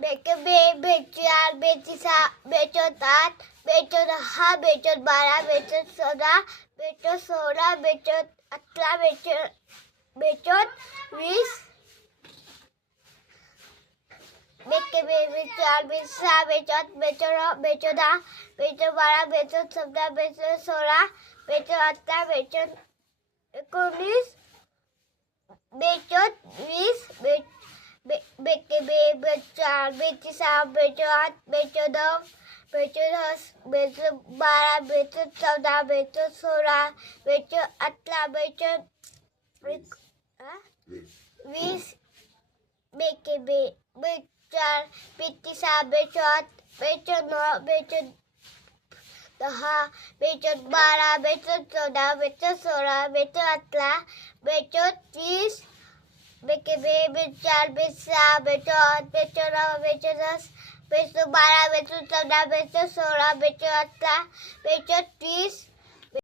बेचे बे बेचे चार बेचे सहा बेचे आठ बेचे दहा बेचे बारा बेचे 16 बेचे 18 बेचे 20 बेचे बे बेचे चार बेचे सहा बेचे आठ बेचे नऊ बेचे दहा बेचे बारा बेचे 15 बेचे 16 बेचे 18 बेचे 19 बेचे 20 बेचे बे बेचे चार बेचे सहा बेचे आठ बेचे नऊ बेचे दस बेचे बारा बेचे 14 बेचे 16 बेचे 18 बेचे 20 बेचे बे बेचे चार बेचे सहा बेचे आठ बेचे नऊ बेचे दहा बेचे बारा बेचे 14 बेचे 16 बेचे 18 बेचे 20 बेचे बे बेचे चार बेचे सहा बेचे आठ बेचे नऊ बेचे दस बेचे बारा बेचे 14 बेचे 16 बेचे 18 बेचे 20